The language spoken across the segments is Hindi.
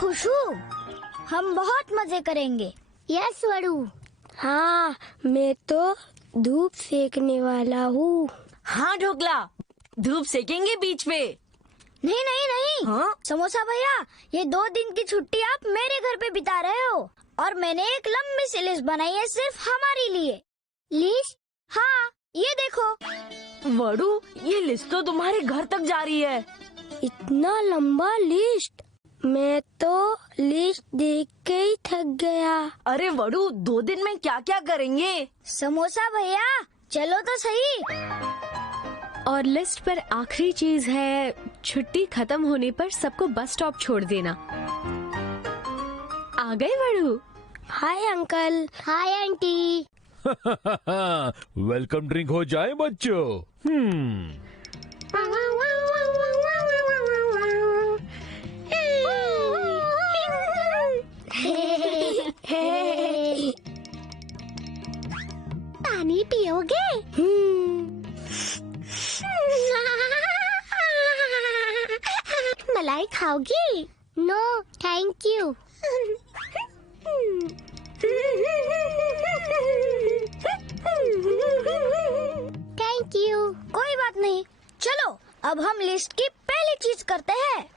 खुश हूँ। हम बहुत मजे करेंगे। यस वड़ू। हाँ, मैं तो धूप सेकने वाला हूँ। हाँ ढोकला, धूप सेकेंगे बीच पे। नहीं नहीं नहीं। हाँ? समोसा भैया, ये 2 दिन की छुट्टी आप मेरे घर पे बिता रहे हो और मैंने एक लंबी सी लिस्ट बनाई है सिर्फ हमारे लिए। लिस्ट? हाँ, ये देखो। वड़ू, ये लिस्ट तो तुम्हारे घर तक जा रही है। इतना लंबा लिस्ट? मैं तो लिस्ट देख के ही थक गया। अरे वड़ू, 2 दिन में क्या क्या करेंगे? समोसा भैया, चलो तो सही। और लिस्ट पर आखिरी चीज है, छुट्टी खत्म होने पर सबको बस स्टॉप छोड़ देना। आ गए वड़ू? Hi uncle. Hi aunty. Welcome drink हो जाए बच्चों। पानी पियोगे? मलाई खाओगी? No thank you. Thank you. कोई बात नहीं, चलो अब हम लिस्ट की पहली चीज करते हैं।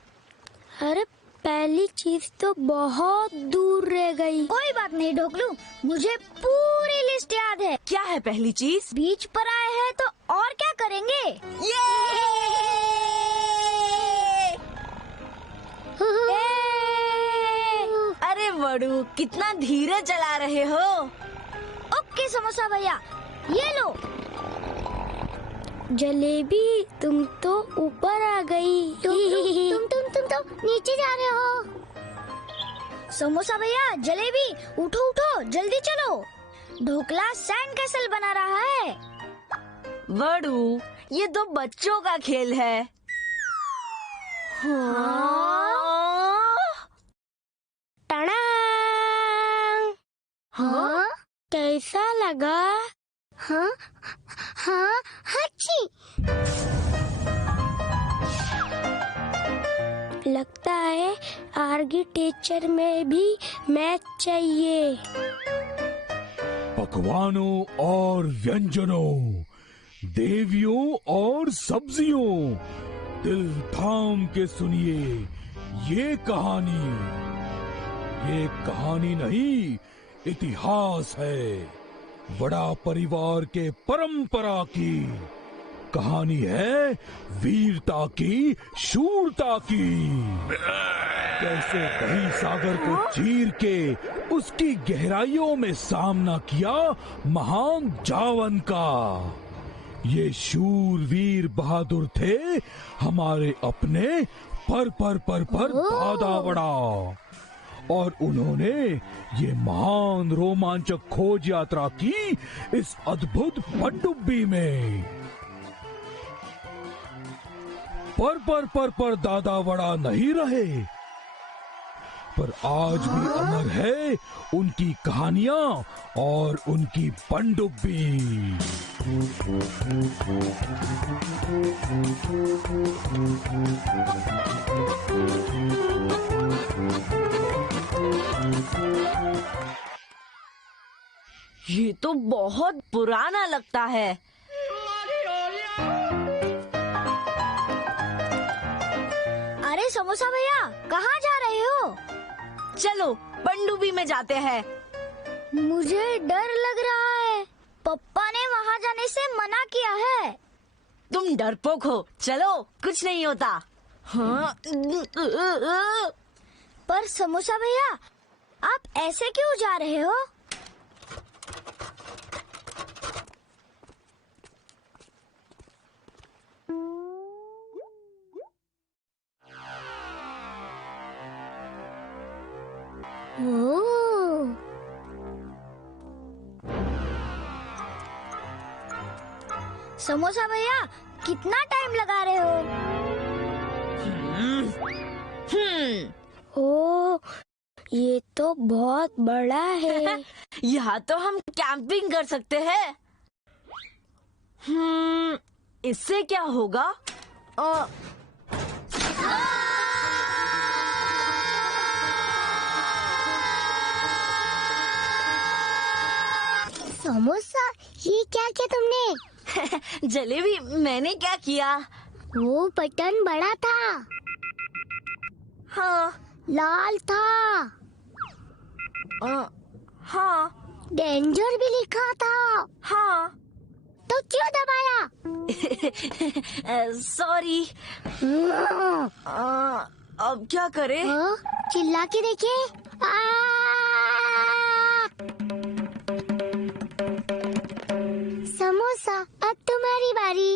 अरे पहली चीज तो बहुत दूर रह गई। कोई बात नहीं ढोकलू, मुझे पूरी लिस्ट याद है। क्या है पहली चीज? बीच पर आए हैं तो और क्या करेंगे? अरे वड़ू, कितना धीरे चला रहे हो। ओके समोसा भैया, ये लो। जलेबी, तुम तो ऊपर आ गई। तुम तो नीचे जा रहे हो। समोसा भैया, जलेबी, उठो उठो, जल्दी चलो। ढोकला सैंड कैसल बना रहा है। वड़ू, ये तो बच्चों का खेल है। हाँ? टड़ांग। हाँ? कैसा लगा? हाँ हाँ अच्छी। लगता है आर्किटेक्चर में भी मैथ चाहिए। पकवानों और व्यंजनों, देवियों और सब्जियों, दिल थाम के सुनिए ये कहानी। ये कहानी नहीं, इतिहास है। बड़ा परिवार के परंपरा की कहानी है, वीरता की, शूरता की। कैसे दही सागर को चीर के उसकी गहराइयों में सामना किया महान जावन का। ये शूरवीर बहादुर थे हमारे अपने पर दादा बड़ा, और उन्होंने ये महान रोमांचक खोज यात्रा की इस अद्भुत पनडुब्बी में। पर दादा बड़ा नहीं रहे, पर आज भी अमर है उनकी कहानियां और उनकी पनडुब्बी। ये तो बहुत पुराना लगता है। अरे समोसा भैया, कहाँ जा रहे हो? चलो पनडुब्बी में जाते हैं। मुझे डर लग रहा है। पप्पा ने वहाँ जाने से मना किया है। तुम डरपोक हो, चलो कुछ नहीं होता। हाँ? पर समोसा भैया, आप ऐसे क्यों जा रहे हो? ओह, समोसा भैया, कितना टाइम लगा रहे हो? ओह, ये तो बहुत बड़ा है। यहाँ तो हम कैंपिंग कर सकते हैं। इससे क्या होगा? समोसा, ये क्या किया तुमने? जलेबी, मैंने क्या किया? वो बटन बड़ा था, हाँ लाल था, हाँ डेंजर भी लिखा था, हाँ। तो क्यों दबाया? सॉरी। अब क्या करे? हाँ, चिल्ला के देखे। समोसा, अब तुम्हारी बारी।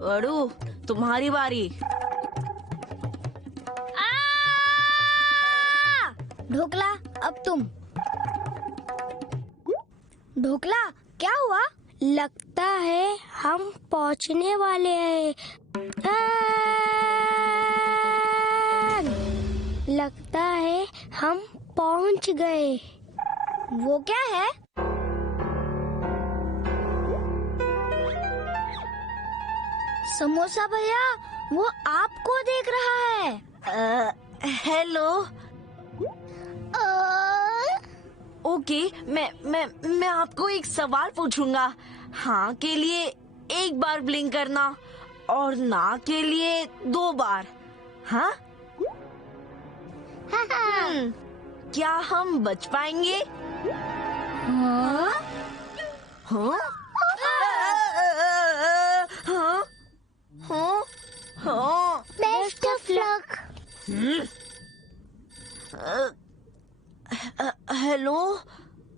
वड़ू, तुम्हारी बारी। ढोकला, अब तुम। ढोकला, क्या हुआ? लगता है हम पहुंचने वाले हैं। लगता है हम पहुंच गए। वो क्या है? समोसा भैया, वो आपको देख रहा है। हेलो। ओके, मैं आपको एक सवाल पूछूंगा। हाँ के लिए एक बार ब्लिंक करना और ना के लिए 2 बार। हाँ? क्या हम बच पाएंगे? हाँ? हाँ? हाँ? हाँ? हाँ? Best of luck. हेलो।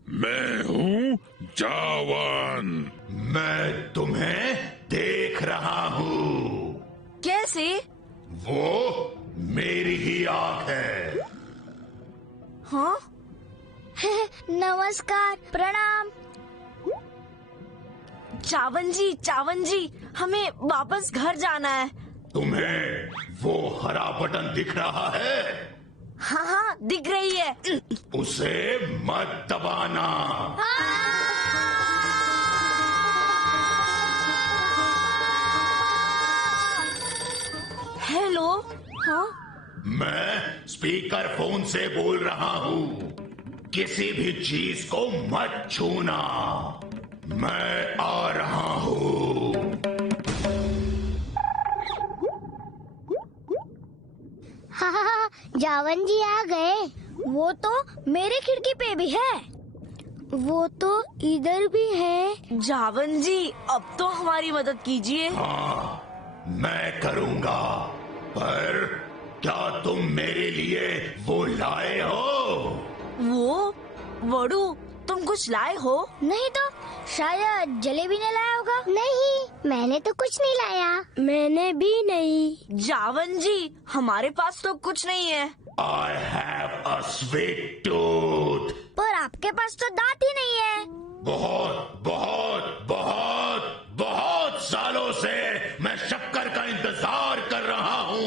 मैं हूँ जावन। मैं तुम्हें देख रहा हूँ। कैसे? वो मेरी ही आँख है। हाँ? नमस्कार, प्रणाम। चावन जी, हमें वापस घर जाना है। तुम्हें वो हरा बटन दिख रहा है? हाँ हाँ, दिख रही है। उसे मत दबाना। हेलो। हाँ? मैं स्पीकर फोन से बोल रहा हूँ, किसी भी चीज को मत छूना। मैं आ रहा हूँ। हाँ, जावन जी आ गए। वो तो मेरे खिड़की पे भी है। वो तो इधर भी है। जावन जी, अब तो हमारी मदद कीजिए। हाँ, मैं करूँगा, पर क्या तुम मेरे लिए वो लाए हो? वो वड़ू, तुम कुछ लाए हो? नहीं तो शायद जलेबी ने लाया होगा। नहीं, मैंने तो कुछ नहीं लाया। मैंने भी नहीं। जावन जी, हमारे पास तो कुछ नहीं है। I have a sweet tooth. पर आपके पास तो दांत ही नहीं है। बहुत बहुत बहुत बहुत सालों से मैं शक्कर का इंतजार कर रहा हूँ।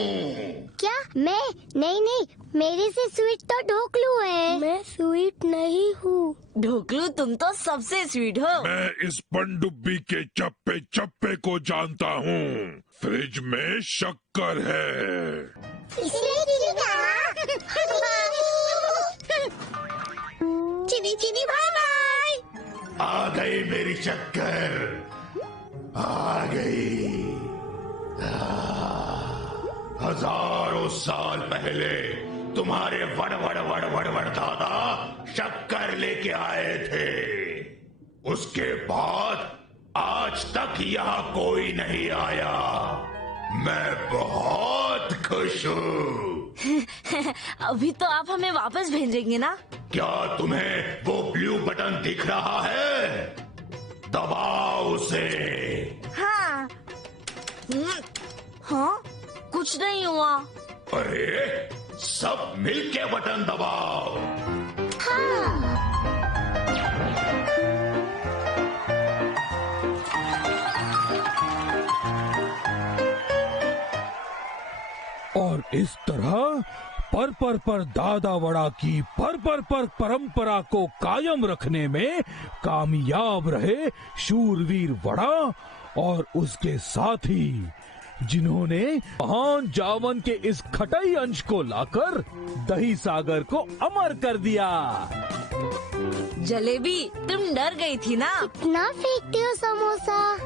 क्या? मैं? नहीं, मेरे से स्वीट तो ढोकलू है। मैं स्वीट नहीं हूँ। ढोकलू, तुम तो सबसे स्वीट हो। मैं इस पनडुब्बी के चप्पे चप्पे को जानता हूँ। फ्रिज में शक्कर है। इसलिए चीनी भाई भाई। आ गई मेरी शक्कर, आ गई। हजारों साल पहले तुम्हारे वड़ वड़ वड़ वड़ वड़ दादा शक्कर लेके आए थे। उसके बाद आज तक यहाँ कोई नहीं आया। मैं बहुत खुश हूँ। अभी तो आप हमें वापस भेजेंगे ना? क्या तुम्हें वो ब्लू बटन दिख रहा है? दबाओ उसे। हाँ। हाँ? कुछ नहीं हुआ। अरे, सब मिलके बटन दबाओ। और इस तरह पर दादा वड़ा की पर परंपरा को कायम रखने में कामयाब रहे शूरवीर वड़ा और उसके साथी। जिन्होंने महान जावन के इस खटाई अंश को लाकर दही सागर को अमर कर दिया। जलेबी, तुम डर गई थी ना? इतना फेंकते हो समोसा।